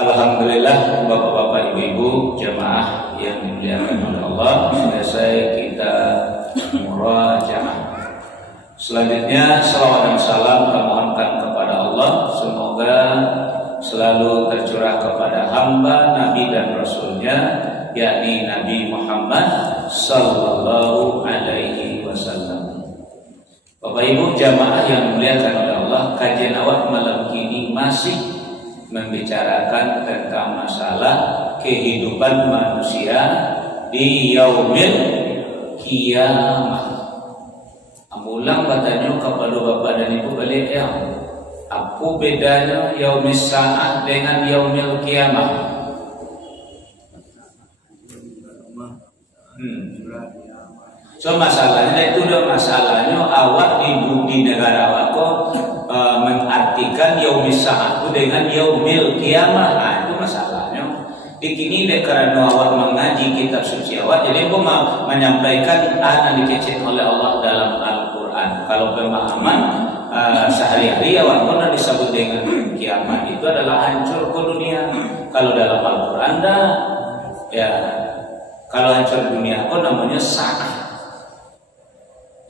Alhamdulillah, bapak-bapak, ibu-ibu, jamaah yang dimuliakan oleh Allah, selesai kita murajaah. Selanjutnya salawat dan salam memohonkan kepada Allah, semoga selalu tercurah kepada hamba, nabi dan rasulnya, yakni Nabi Muhammad sallallahu alaihi wasallam. Bapak ibu jamaah yang dimuliakan oleh Allah, kajian awal malam ini masih membicarakan tentang masalah kehidupan manusia di yaumil kiamah. Amulang katanya kepada bapak dan ibu balik ya, apa bedanya yaumis sa'ah dengan yaumil kiamah? So masalahnya itu udah masalahnya awak di negara awak kok mengartikan yaumis sa'ah itu dengan yaumil kiamah. Nah itu masalahnya. Di kini karena awak mengaji kitab suci awak, jadi aku menyampaikan yang dikecil oleh Allah dalam Al-Quran. Kalau pemahaman sehari-hari awak pun disebut dengan kiamat itu adalah hancur ke dunia. Kalau dalam Al-Quran dah, ya kalau hancur dunia pun namanya sa'ah.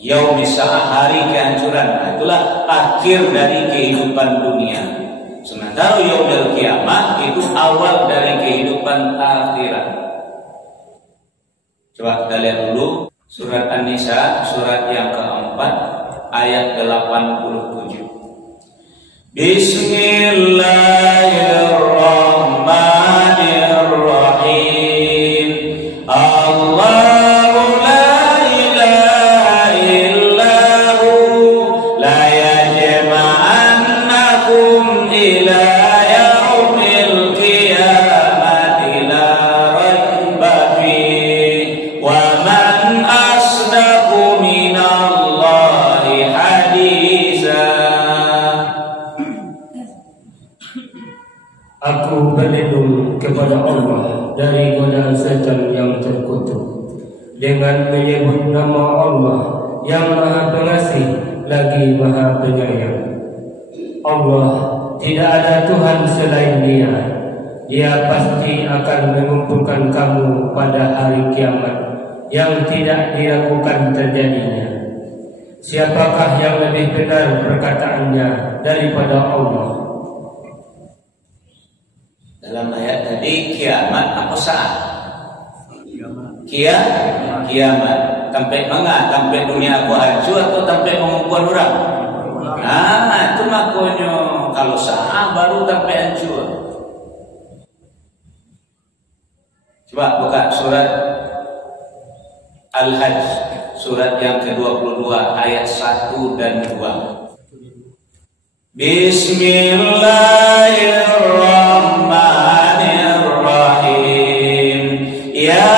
Yaumis sa'ah, hari kehancuran. Nah, itulah akhir dari kehidupan dunia. Sementara yaumil kiamah itu awal dari kehidupan akhirat. Coba kita lihat dulu surat An-Nisa, surat yang keempat, ayat 87. Bismillahirrahmanirrahim. Allahu la ilaha illahu la yajma'annakum ila yaumil qiyamati la raiba fihi wa man asdaqu minallahi haditsa. Aku berlindung kepada Allah dari godaan setan yang terkutuk dengan menyebut nama Allah yang Maha Pengasih lagi Maha Penyayang. Allah tidak ada Tuhan selain Dia. Dia pasti akan mengumpulkan kamu pada hari kiamat yang tidak diragukan terjadinya. Siapakah yang lebih benar perkataannya daripada Allah? Dalam ayat tadi kiamat apa saat? Kiamat. Sampai mana? Sampai dunia aku hancur atau sampai mengumpul orang? Nah, itu makanya kalau saat baru sampai hancur. Coba buka surat Al-Hajj, surat yang ke-22 ayat 1 dan 2. Bismillahirrahmanirrahim. Ya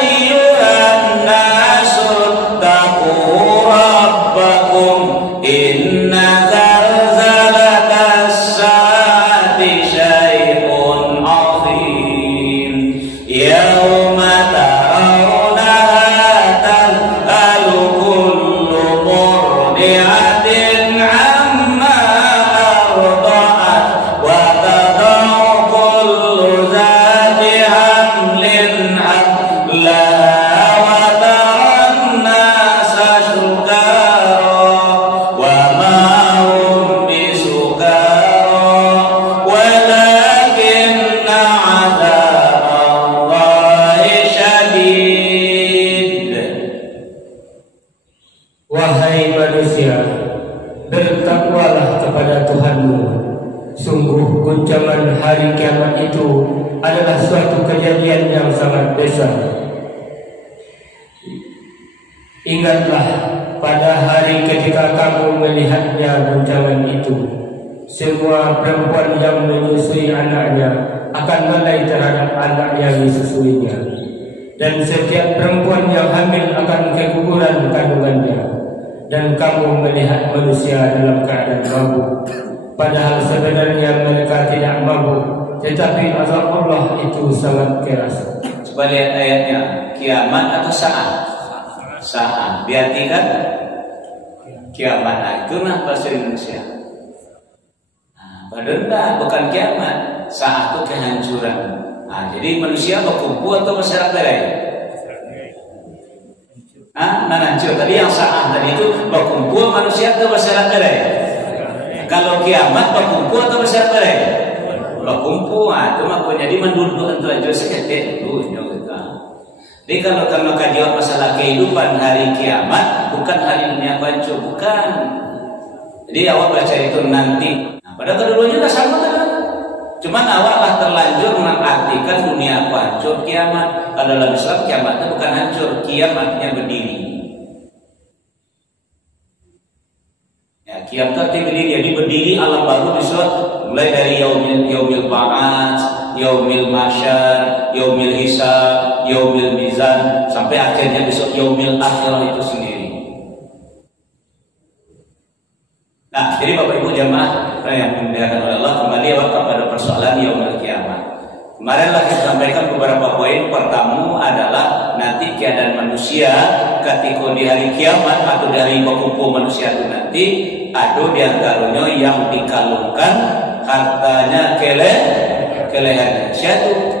ayyuhan nasu taqu rabbakum inna zalzalatas saati syai'un 'azim. Yauma tarawnaha tadhalu kullu murdi'atin Wahai manusia, bertakwalah kepada Tuhanmu. Sungguh guncangan hari kiamat itu adalah suatu kejadian yang sangat besar. Ingatlah pada hari ketika kamu melihatnya guncangan itu. Semua perempuan yang menyusui anaknya akan lalai terhadap anak yang disusuinya, dan setiap perempuan yang hamil akan keguguran kandungannya. Dan kamu melihat manusia dalam keadaan mabuk, padahal sebenarnya mereka tidak mabuk, tetapi azab Allah itu sangat keras. Coba lihat ayatnya, kiamat atau saat? Saat. Diartikan kiamat itu nah bahasa Indonesia. Padahal bukan kiamat. saat itu kehancuran. Nah, jadi manusia berkumpul atau masyarakat lain? Hancur. Tadi yang saat tadi itu berkumpul manusia atau masyarakat lain? Kalau kiamat berkumpul atau masyarakat lain? Berkumpul. Itu mah jadi menduduk itu aja seketik dulu. Jadi kalau kajian masalah kehidupan hari kiamat bukan hari dunia hancur, bukan. Jadi awak baca itu nanti. Nah, pada keduanya dah sama kan? Cuman awak lah terlanjur mengartikan dunia hancur kiamat. Kalau dalam Islam kiamat itu bukan hancur, kiamatnya berdiri. Ya, kiamat artinya berdiri. Jadi berdiri alam baru besok mulai dari yaumil ba'ats, yaumil masyar, yaumil hisab, yaumil mizan sampai akhirnya besok yaumil akhirah itu sendiri. Nah, jadi Bapak Ibu jamaah yang dimuliakan oleh Allah, kembali kepada persoalan yaumil kiamat. Kemarinlah kita sampaikan beberapa poin. Pertama adalah nanti keadaan manusia ketika di hari kiamat atau dari berkumpul manusia itu nanti ada diantaranya yang dikalungkan hartanya kelehan. Siapa?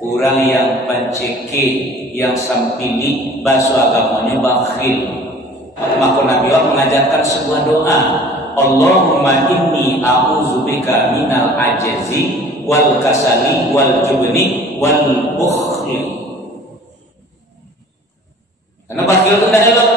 Orang yang pencekik, yang sampili, bahasa agamanya bakhil. Maka Nabi Allah mengajarkan sebuah doa, Allahumma inni a'udzubika minal ajazi wal kasali wal jubni wal bukhli. Karena bakhil itu tidak elok.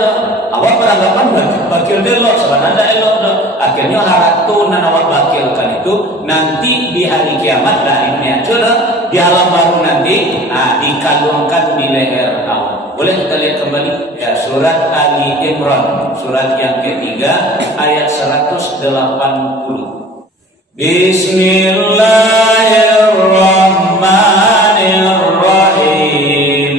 Awak beranggapan bakhil itu elok, sebenarnya tidak elok. Akhirnya haratun dan awak bakhilkan itu nanti di hari kiamat ini curah di alam baru nanti dikalungkan di leher awak. Boleh kita lihat kembali ya, surat Ali Imran, surat yang ketiga ayat 180. Bismillahirrahmanirrahim.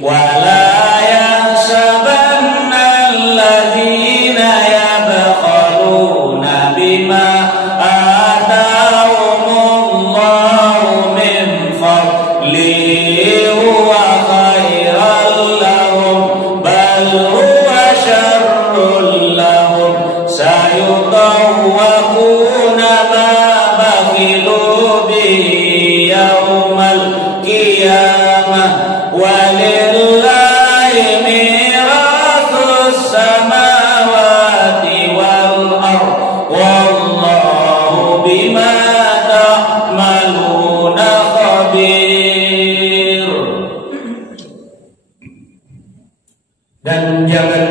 Wala yahsabanna alladzina yabkhaluna bima atahumullahu min fadlihi huwa khairan lahum bal huwa syarrun lahum sayutawwaquna ma bakhilu bihi yaumal qiyamah walillahi mirathus samawati wal ardh wallahu bima ta'maluna khabir. Dan jangan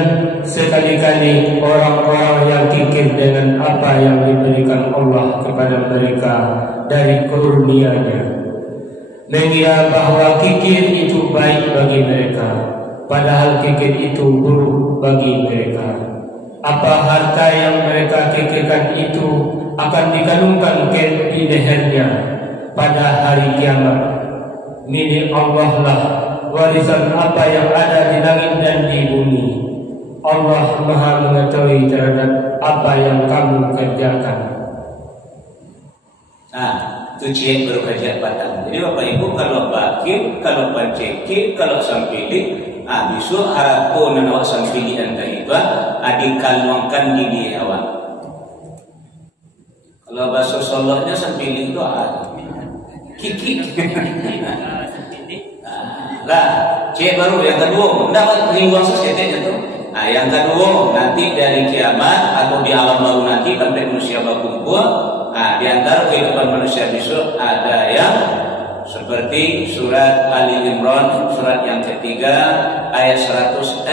sekali-kali orang-orang yang kikir dengan apa yang diberikan Allah kepada mereka dari karunia-Nya, mengira bahwa kikir itu baik bagi mereka, padahal kikir itu buruk bagi mereka. Apa harta yang mereka kikirkan itu akan dikalungkan di lehernya pada hari kiamat. Milik Allah lah warisan apa yang ada di langit dan di bumi. Allah Maha mengetahui terhadap apa yang kamu kerjakan. Nah, itu ciri baru kajian batang. Jadi Bapak Ibu kalau bakil, kalau pencekik, kalau sampili, besok harapun dan awak sampili anda itu dikalungkan di awak. Kalau bahasa Solonya sampili itu kiki. Lah, cek baru yang kedua, mendapat ribuan sosietanya tuh. Nah, yang kedua nanti dari kiamat atau di alam baru nanti sampai manusia berkumpul. Nah, di antara kehidupan manusia besok ada yang seperti surat Ali Imran, surat yang ketiga ayat 161.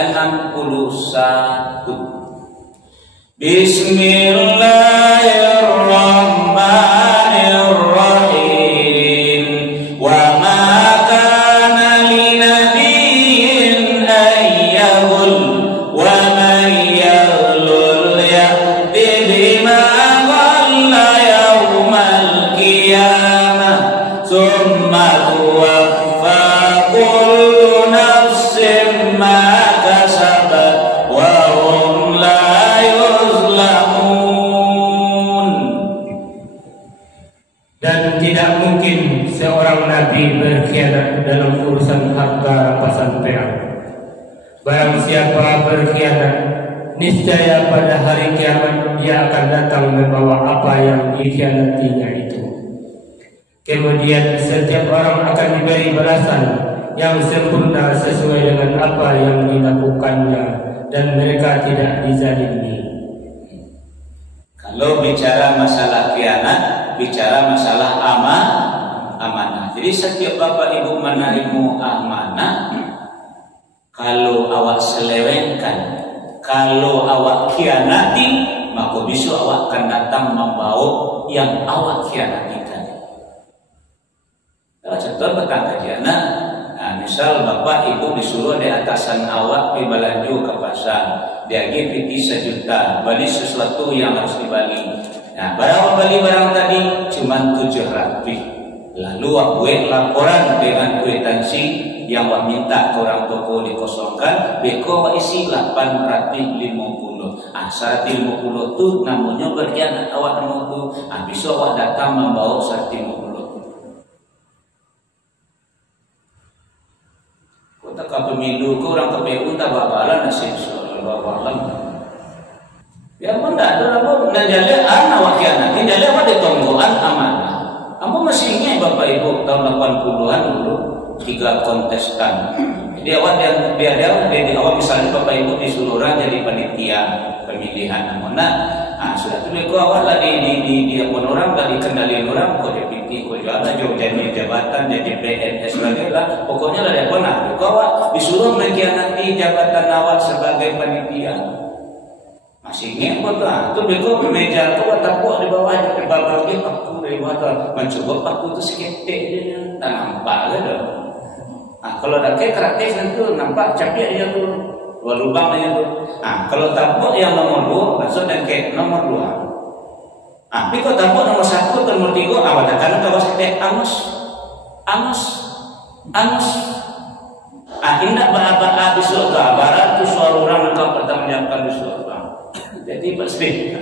Bismillahirrahmanirrahim. Wa ma kana linabiyyin ayyahul wa man yaghlul ya'ti bima ghalla yawmal qiyamah thumma tuwaffa kullu nafsin ma kasabat wa hum la yuzlamun. Dan tidak mungkin seorang nabi berkhianat dalam urusan harta rampasan perak. Barang siapa berkhianat, niscaya pada hari kiamat dia akan datang membawa apa yang dikhianatinya itu. Kemudian setiap orang akan diberi balasan yang sempurna sesuai dengan apa yang dilakukannya, dan mereka tidak dizalimi. Kalau bicara masalah khianat, bicara masalah amanah. Jadi setiap bapak ibu menerima amanah, kalau awak selewengkan, kalau awak khianati, maka besok awak akan datang membawa yang awak khianati tadi. Contoh petang kajian. Misal bapak ibu disuruh di atasan awak pergi belanja ke pasar, dia piti 1 juta, beli sesuatu yang harus dibeli. Nah, barang beli barang tadi cuma 700. Lalu awak buat laporan dengan kwitansi yang awak minta ke orang toko dikosongkan, beko awak isi 850. 150 tu namanya berkhianat awak nama tu. Besok awak datang membawa 150. Tak pemilu ke orang KPU tak bakalan nasib Allah. Ya pun tak ada apa nak jalan awak khianat. Ini jalan awak ditonggoan amanah. Apa masih ingat bapak ibu tahun 80-an dulu 3 kontestan. Jadi awak dia awak misalnya bapak ibu disuruh orang jadi panitia pemilihan amanah. Sudah tu beko awak lah di orang dah dikendalikan orang kau jadi kau jualan jadi jabatan jadi PNS lagi lah. Pokoknya lah dia pernah kau awak disuruh mengkhianati jabatan awak sebagai panitia. Masih ingat betul? Tu beko meja tu tapuk di bawah lagi aku dari bawah mencoba aku tu seketik dia tak nampak ke dah. Kalau dah kreatif nanti nampak capek dia tu. 2 lubang aja tu. Kalau tapuk yang nomor 2, langsung dan ke nomor 2. Tapi kalau tapuk nomor 1 ke nomor 3, awak akan kawas ke angus. Indah bahasa di surga, barat tu suara orang engkau pertanggungjawabkan di surga. Jadi pasti.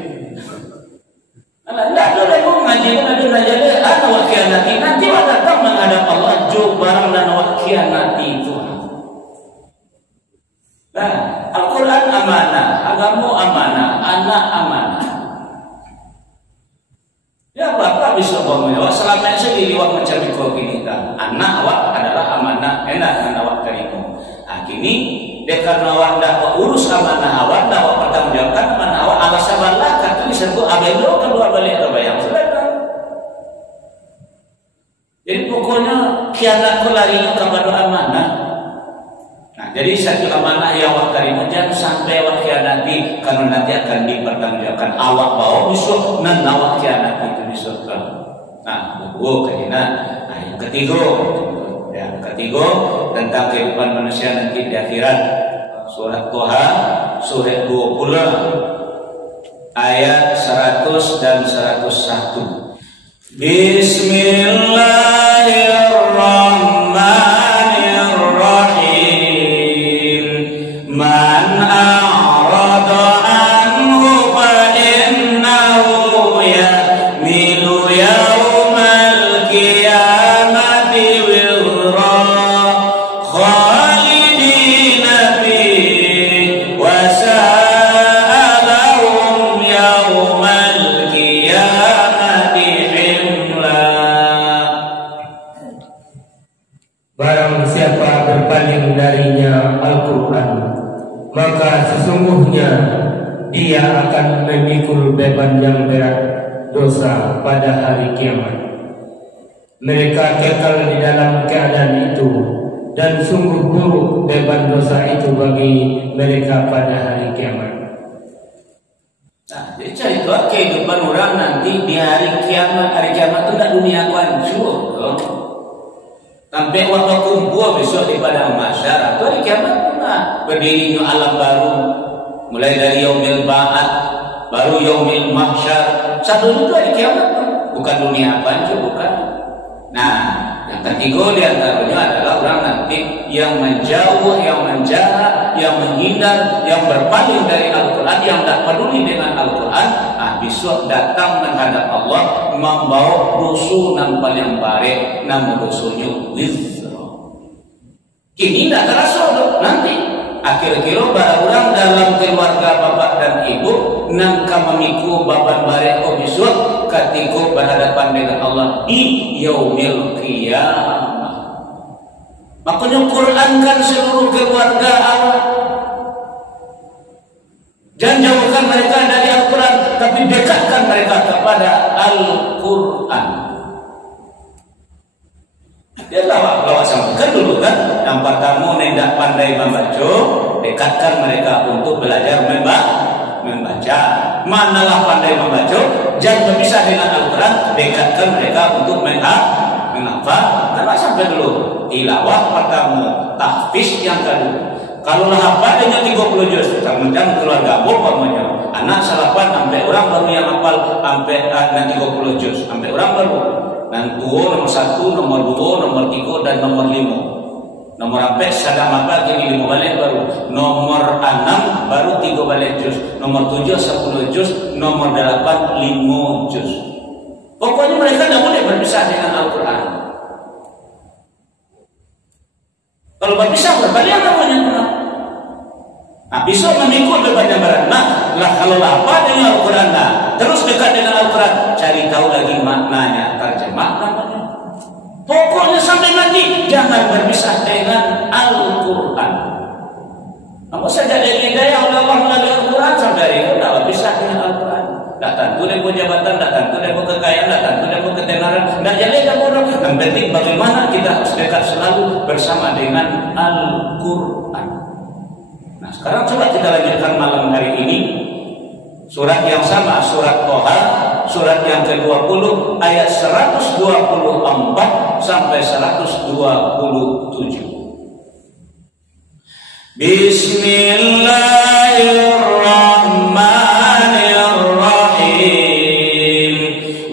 Tidak ada yang mengaji, ada awak khianati. Nanti awak datang menghadap Allah, jauh barang dan awak khianati itu. Nah, Al-Quran amanah, agama amanah, anak amanah. Ya bapak bisa bawa selama ini awak macam ikut gini kan. Anak awak adalah amanah, enak dengan awak terima. Kini dia karena awak dah urus amanah awak, dah awak pertanggungjawabkan amanah awak. Alasan balak itu disebut abelo kedua balik terbayang selesai. Jadi pokoknya khianat larinya kepada amanah. Jadi satu amanah yang awak terima jangan sampai awak khianati, karena nanti akan dipertanggungjawabkan. Awak bawa besok nan awak khianati itu besok. Yang ketiga tentang kehidupan manusia nanti di akhirat. Surat Toha surat 20 ayat 100 dan 101. Bismillahirrahmanirrahim. Man a'rada anhu fa innahu yahmilu yawmal qiyamati wizra khalidina fihi wa sa'a lahum yawmal qiyamati himla. Barang siapa berpaling darinya Al-Quran, maka sesungguhnya dia akan memikul beban yang berat dosa pada hari kiamat. Mereka kekal di dalam keadaan itu, dan sungguh buruk beban dosa itu bagi mereka pada hari kiamat. Jadi cerita kehidupan orang nanti di hari kiamat. Hari kiamat itu tidak dunia hancur. Sampai waktu kumpul besok di padang mahsyar atau hari kiamat berdirinya alam baru, mulai dari yaumil ba'at, baru yaumil mahsyar. Satu itu hari kiamat, bukan dunia hancur, bukan. Nah, yang ketiga di antaranya adalah orang nanti yang menjauh, yang menjarak, yang menghindar, yang berpaling dari Al-Quran, yang tak peduli dengan Al-Quran. Besok datang menghadap Allah membawa dosa yang paling nama dosunya wizra. Kini tak terasa nanti akhir-akhir barang dalam keluarga bapak dan ibu nangka memiku baban bareko besok ketika berhadapan dengan Allah di yaumil qiyamah. Makanya Qurankan seluruh keluarga Allah. Jangan jauhkan mereka dari Al-Quran, tapi dekatkan mereka kepada Al-Quran. Dia lawak sampaikan dulu kan. Yang pertama tidak pandai membaca, dekatkan mereka untuk belajar membaca. Manalah pandai membaca, jangan berpisah dengan Al-Quran, dekatkan mereka untuk menghafal. Karena sampai dulu tilawah pertama, tahfiz yang kedua. Kalau hafal dengan 30 juz, kemudian keluarga umpamanya anak salapan sampai orang baru yang hafal sampai 30 juz, sampai orang baru. Dan nomor 1, nomor 2, nomor 3 dan nomor 5. Nomor sampai sadang hafal kini 5 balik baru. Nomor 6 baru 3 balik juz. Nomor 7 10 juz, nomor 8 5 juz. Pokoknya mereka tidak boleh berpisah dengan Al-Quran. Kalau berpisah berbalik namanya. Nah, besok mengikut berbanyak barat. Nah, kalau apa dengan Al-Quran, nah, terus dekat dengan Al-Quran, cari tahu lagi maknanya, terjemah namanya. Pokoknya sampai mati jangan berpisah dengan Al-Quran. Apa saja ada hidayah oleh Allah melalui Al-Quran sampai itu tidak berpisah dengan Al-Quran. Tak tentu dia punya jabatan, tak tentu dia punya kekayaan, tak tentu dia punya ketenaran, tak jadi dia bodoh. Yang penting bagaimana kita harus dekat selalu bersama dengan Al-Quran. Nah, sekarang coba kita lanjutkan malam hari ini surat yang sama, surat Toha, surat yang ke-20 ayat 124 sampai 127. Bismillahirrahmanirrahim.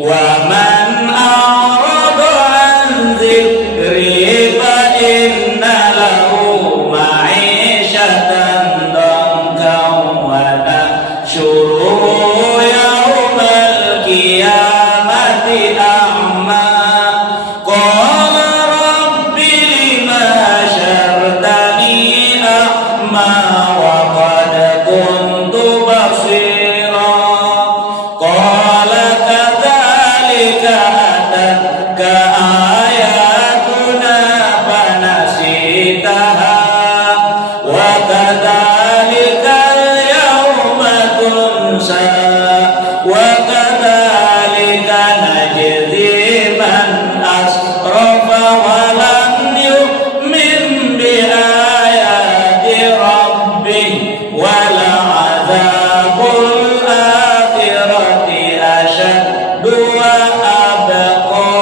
Wa man a'rada an dzikri fa inna lahu ma'isyatan dankan wa nahsyuruhu yaumal qiyamati a'ma. Qala rabbi lima hasyartani a'ma wa qad kuntu basira. Qala kadzalika atatka ayatuna fanasitaha wa kadzalika al-yawma tunsa wa kadzalika najzi man asrafa wa lam yu'min bi ayati rabbih wa la'adzabul akhirati asyaddu wa abqa.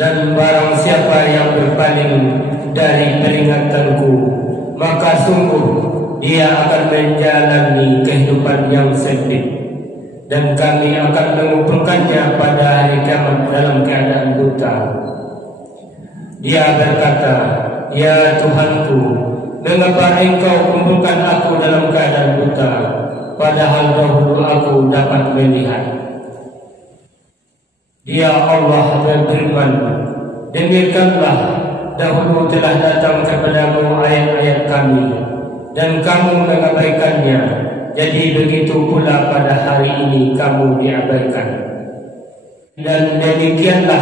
Dan barang siapa yang berpaling dari peringatanku, maka sungguh dia akan menjalani kehidupan yang sempit, dan kami akan mengumpulkannya pada hari kiamat dalam keadaan buta. Dia berkata, ya Tuhanku, mengapa engkau kumpulkan aku dalam keadaan buta, padahal dahulu aku dapat melihat. Dia Allah berfirman, demikianlah dahulu telah datang kepadamu ayat-ayat kami, dan kamu mengabaikannya. Jadi begitu pula pada hari ini kamu diabaikan. Dan demikianlah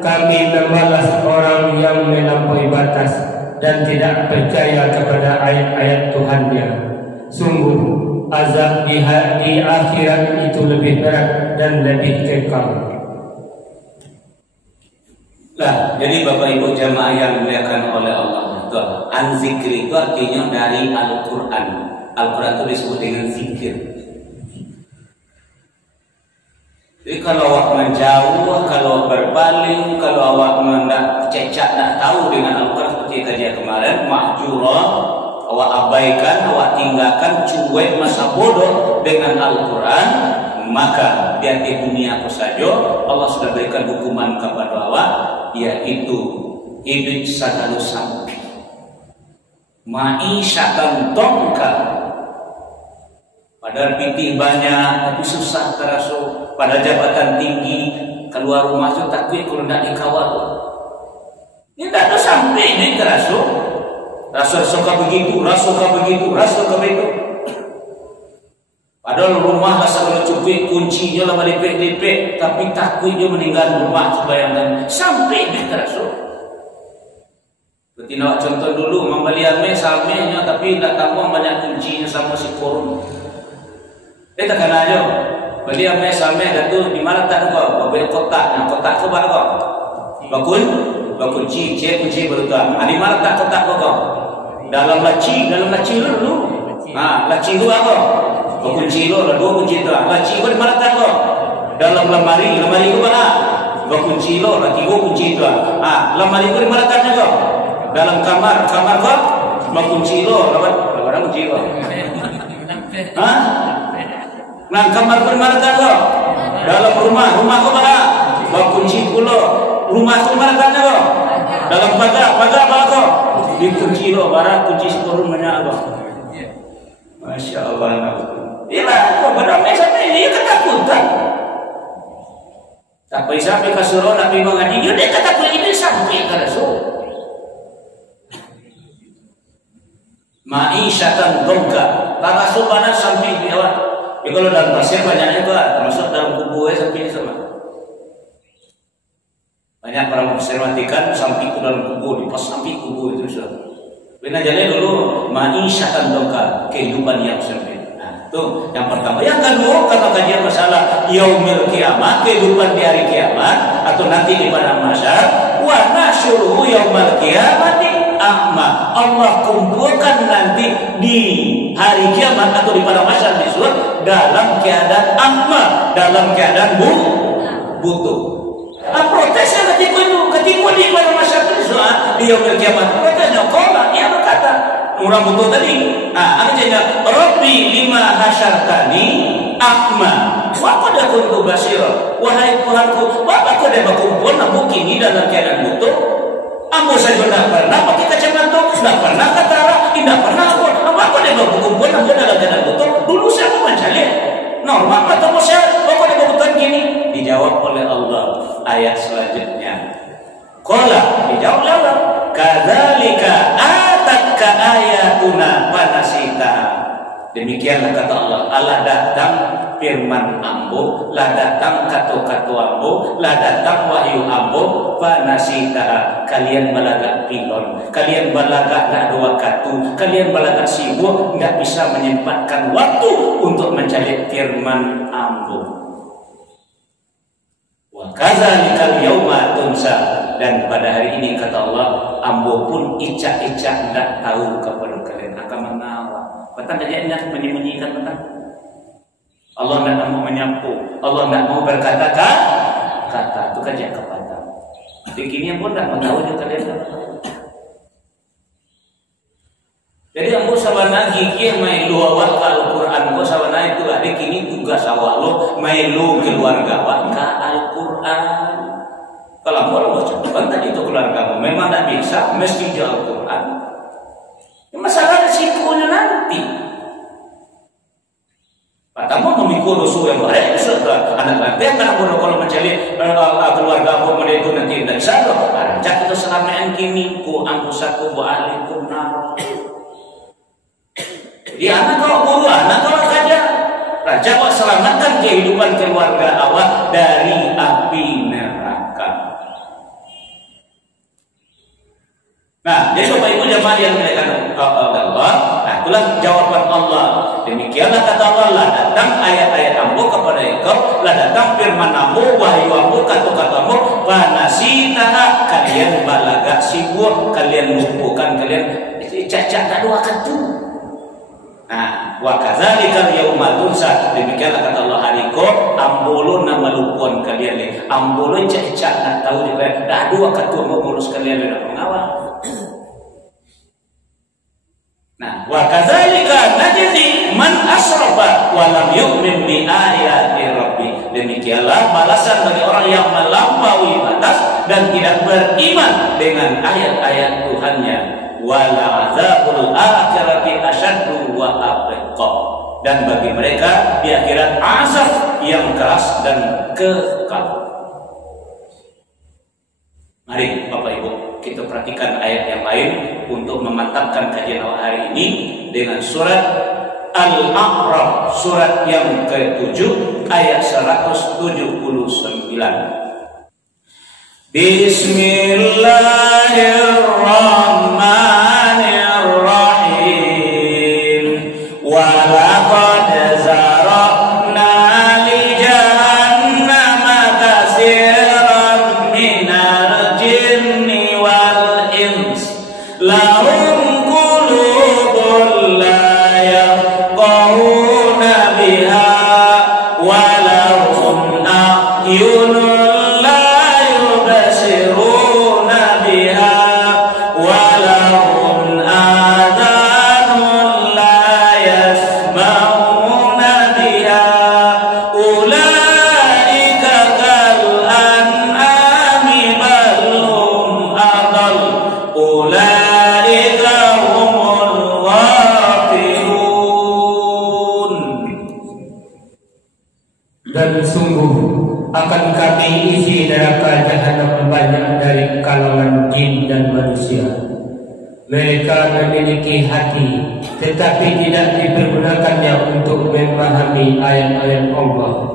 kami membalas orang yang melampaui batas dan tidak percaya kepada ayat-ayat Tuhannya. Sungguh azab di akhirat itu lebih berat dan lebih kekal. Lah, jadi Bapak Ibu jamaah yang dimuliakan oleh Allah, an-zikri itu artinya dari Al-Quran. Al-Quran itu disebut dengan zikir. Jadi kalau awak menjauh, kalau berpaling, kalau awak cecak tak tahu dengan Al-Quran seperti kajian kemarin, mahjurah, awak abaikan, awak tinggalkan, cuek, masa bodoh dengan Al-Quran, maka di hati dunia apa saja Allah sudah berikan hukuman kepada awak, yaitu hidup sadalu sampai ma'isyatan dongka. Padahal pitih banyak tapi susah terasa. Pada jabatan tinggi keluar rumah itu takut kalau tidak dikawal. Ini tak ada sampai ini ke Rasul. Rasul suka begitu, Rasul suka begitu, Rasul suka begitu. Padahal rumah asal cupik kuncinya lah lepek-lepek, tapi takut dia meninggal rumah. Bayangkan sampai ini ke Rasul. Berarti nak contoh dulu membeli ame samenya, tapi tak tahu banyak kuncinya sama si korun. Tak kena aja. Beli ame sampai tu di mana tak kau? Beli kotak, kotak tu apa kau? Kunci, kunci baru tu. Di mana tak kotak kau? Dalam laci dulu. Laci tu apa? Kunci lo, dua kunci tu. Laci kau di mana tak kau? Dalam lemari tu mana? Kunci lo, tiga kunci tu. Lemari kau di mana tak kau? Dalam kamar kau? Kunci lo, berapa kunci lo? Nah, kamar kau di mana tak kau? Dalam rumah kau mana? Kunci pulo. Rumah kau di mana tak kau? Dalam pagar apa kau? Di kunci lo, barang kunci seturun banyak apa? Masya Allah. Inilah kau berdamai sampai ini ketakutan. Sampai ke surau Nabi mengaji, dia katakan ini sampai ke Rasul. Ma'isyatan dongka. Tak Rasul mana sampai di awal. Kalau dalam pasir banyaknya itu, termasuk dalam kubu sampai sama. Banyak para mufasir matikan sampai ke dalam kubur, di pas sampai kubur itu sudah. Benar jadi dulu ma'isyatan dongka, kehidupan yang sempit. Nah, itu yang pertama. Yang kedua, kalau kajian masalah yaumil kiamat, kehidupan di hari kiamat atau nanti di padang mahsyar, wa nasyuruhu yaumal kiamati a'ma. Allah kumpulkan nanti di hari kiamat atau di padang mahsyar di surga dalam keadaan a'ma, dalam keadaan butuh. Protesnya ketika di padang mahsyar di yaumil kiamat, protesnya qala, dia berkata orang butuh tadi. Artinya Rabbi lima hasyartani a'ma wa qad kuntu basira. Wahai Tuhanku, apa kau dah berkumpul namun kini dalam keadaan butuh? Ambo saja tidak pernah pakai kacamata, tidak pernah katara, tidak pernah apa kau dah berkumpul namun dalam keadaan butuh? Dulu saya mau mencari normal atau saya kau dah berkumpul kini? Dijawab oleh Allah ayat selanjutnya. Qala, dijawab Allah, kadzalika atatka ayatuna fanasita. Demikianlah kata Allah. Allah datang firman ambo, lah datang kata-kata ambo, lah datang wahyu ambo, fanasita. Kalian balagak pilon, kalian balagak nak dua katu, kalian balagak sibuk, tidak bisa menyempatkan waktu untuk mencari firman ambo. Kazalikal yauma tunsa. Dan pada hari ini kata Allah, ambo pun icak-icak tidak tahu kepada kalian akan mengawal. Petang kejadian menyembunyikan petang. Allah tidak mau menyapu, Allah tidak mau berkata kata itu kerja kepada. Begini pun tidak mau tahu juga kalian. Jadi ambo sabana gigi mailu awal Al-Qur'an, ambo sabana itu ada kini tugas awal lo mailu keluarga awal ke Al-Qur'an. Kalau ambo coba tadi itu keluarga memang tidak bisa mesti jauh Al-Qur'an. Masalah risikonya nanti. Pertama memikul dosa yang baik, anak nanti akan bodoh kalau mencari keluarga ambo itu nanti tidak bisa. Rancak itu selama kini ku ampusaku wa alikum nar. Jadi anak kalau guru, anak kalau kerja, raja kok selamatkan kehidupan keluarga awak dari api neraka. Nah, jadi Bapak Ibu jemaah yang dimuliakan Allah, nah itulah jawaban Allah. Demikianlah kata Allah, lah datang ayat-ayat ambo kepada engkau, lah datang firman ambo, wahyu ambo, kata-kata ambo, fanasitaha, kalian balagak sibuk, kalian lupakan, kalian cacat tak dua katu. Nah, wa kadzalika yauma tunsa. Demikianlah kata Allah hari ko ambolo nama lupuan kalian le. Ambolo cak-cak nak tahu dia dah dua ketua mengurus kalian dan mengawal. Nah, wa kadzalika najzi man asrafa wa lam yu'min bi ayati rabbi. Demikianlah balasan bagi orang yang melampaui batas dan tidak beriman dengan ayat-ayat Tuhannya. Wala azabul akhirati asyaddu wa abqa. Dan bagi mereka di akhirat azab yang keras dan kekal. Mari Bapak Ibu kita perhatikan ayat yang lain untuk memantapkan kajian awal hari ini dengan surat Al-A'raf, surat yang ke-7 ayat 179. Bismillahirrahmanirrahim. Wa laqad zara'na li jahannama katsiran minal jinni wal ins lahum qulubun la yafqahuna biha wa lahum a'yunun dan sungguh akan kami isi neraka jahanam banyak dari kalangan jin dan manusia. Mereka memiliki hati tetapi tidak dipergunakannya untuk memahami ayat-ayat Allah,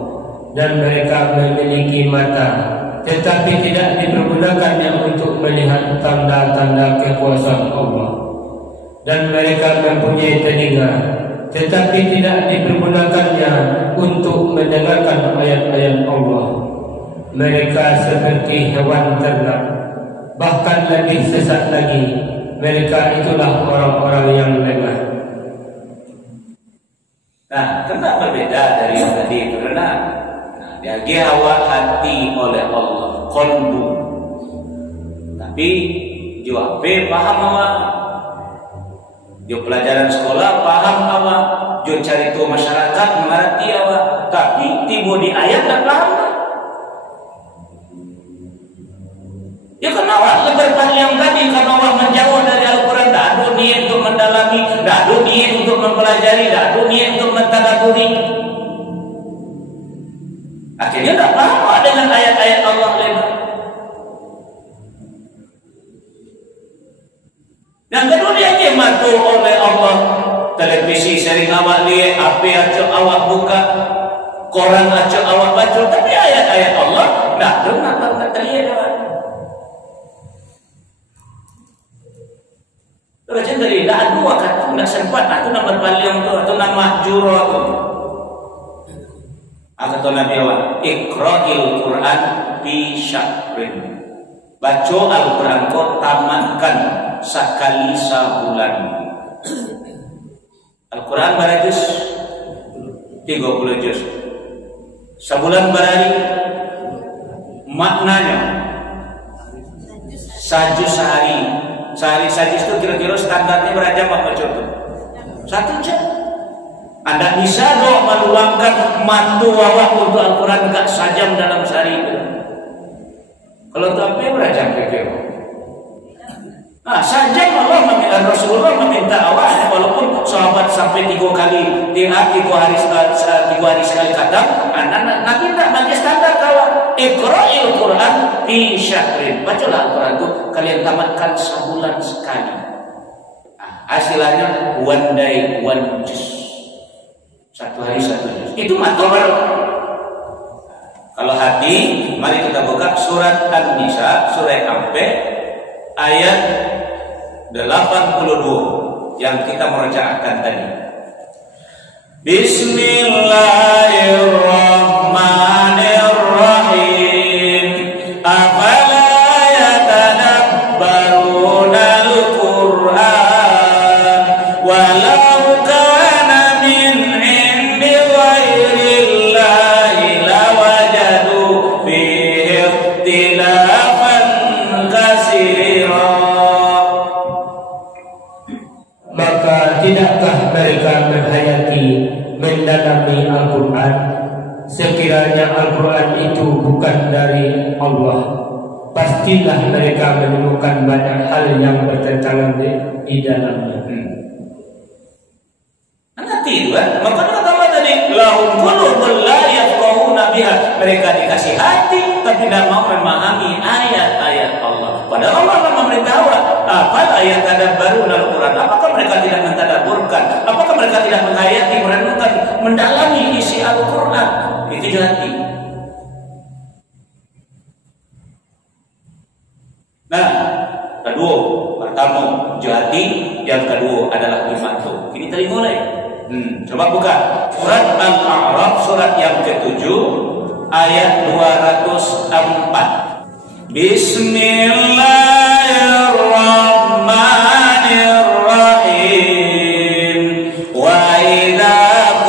dan mereka memiliki mata tetapi tidak dipergunakannya untuk melihat tanda-tanda kekuasaan Allah, dan mereka mempunyai telinga tetapi tidak dipergunakannya untuk mendengarkan ayat-ayat Allah. Mereka seperti hewan ternak, bahkan lebih sesat lagi. Mereka itulah orang-orang yang lengah. Nah, kenapa berbeda dari yang tadi? Karena dia awak hati oleh Allah, qalbu. Tapi jawab paham awak. Jo pelajaran sekolah paham awak, jo cari tahu masyarakat mengerti awak, tapi tiba di ayat tak paham. Ya kan awak berpanjang tadi, kan awak menjauh dari Al-Quran, tak ada niat untuk mendalami, tak ada niat untuk mempelajari, tak ada niat untuk mentadaburi. Akhirnya tak paham dengan ayat-ayat Allah lagi. Yang kedua dia dimatu oleh Allah. Televisi sering awak lihat, HP acak awak buka, koran acak awak baca, tapi ayat-ayat Allah tak dengar, tak terlihat awak. Macam tadi, tak ada wakat, tak sempat, itu nama berpaling tu, itu nama juro tu. Kata Nabi awak, Iqra'il Quran bi syahrin. Baca Al-Quran kau tamatkan sekali sebulan. Al-Quran berapa juz? 30 juz. Sebulan berapa? Maknanya sajus sehari. Sehari sajus itu kira-kira standarnya berapa jam apa contoh? 1 jam. Anda bisa dong meluangkan mantu awak untuk Al-Quran dekat sajam dalam sehari itu. Kalau tak berapa jam kira-kira? Sajam Allah meminta, Rasulullah meminta awak, walaupun sahabat sampai 3 kali, 3 hari sekali kata, Nabi tak bagi standar awak. Iqra'il Quran fi syahrin. Bacalah Al-Quran itu kalian tamatkan sebulan sekali. Hasilnya one day one juz. 1 hari 1 juz. Itu matur. Kalau hati, mari kita buka surat An-Nisa, surat Ampe, ayat 82 yang kita merjakan tadi. Bismillahirrahmanirrahim. Afala yatadabbaruna al-Qur'an walau kana min 'indi ghairillahi lawajadu fihi ikhtilafan katsira. Maka tidakkah mereka menghayati, mendalami Al-Quran, sekiranya Al-Quran itu bukan dari Allah, pastilah mereka menemukan banyak hal yang bertentangan di dalamnya. Nanti itu kan, makanya kata Allah tadi, lahum qulubun la yafqahuna biha. mereka dikasih hati tapi tidak mau memahami ayat-ayat Allah. Padahal Allah memberitahu apa ayat tadabbarun al-Quran. Apakah mereka tidak mentadabburkan? Apakah mereka tidak menghayati, merenungkan, mendalami isi Al-Quran? Itu jati. Nah, kedua, pertama jati, yang kedua adalah himatu. Ini tadi mulai. Coba buka surat Al-A'raf, surat yang ke-7 ayat 204. Bismillahirrahmanirrahim. Wa idza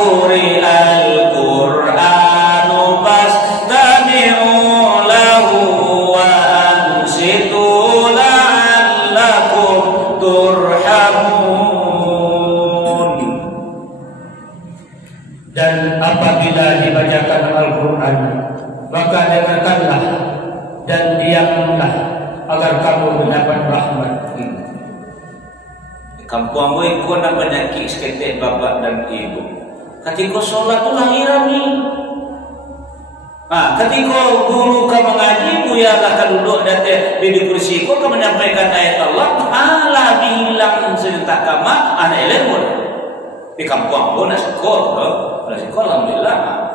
quri'al Qur'anu fastami'u lahu wa ansitu la'allakum turhamun. Dan apabila dibacakan Al-Quran, maka dengarkanlah dan diamlah agar kamu mendapat rahmat. Kampung gue ikut nak penyakit seketik bapak dan ibu. Ketika sholat tu lahiran ni. Ketika guru kau mengaji, buyalah kau duduk di kursi kau menyampaikan ayat Allah. Allah bilang serentak kama anak ilmu. Di kampung gue nak sekolah, alhamdulillah.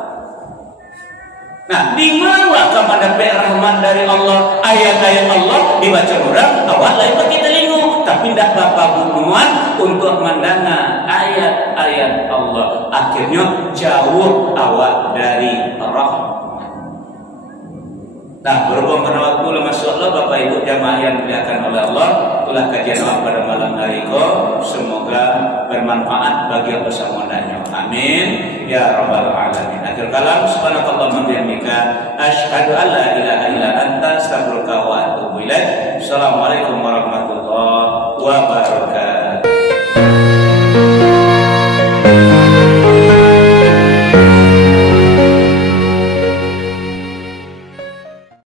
Nah, di mana kamu mendapat rahmat dari Allah? Ayat-ayat Allah dibaca orang, awak lain pakai telinga, tapi tidak bapak bunuhan untuk mendengar ayat-ayat Allah. Akhirnya jauh awak dari rahmat. Nah, berhubung karena waktu masya Allah Bapak Ibu jamaah yang dimuliakan oleh Allah, itulah kajian awak pada malam hari ini. Semoga bermanfaat bagi apa semuanya. Amin ya rabbal alamin. Akhir kalam, subhanakallahumma wa bihamdika asyhadu an la ilaha illa anta astaghfiruka wa atubu ilaik. Assalamualaikum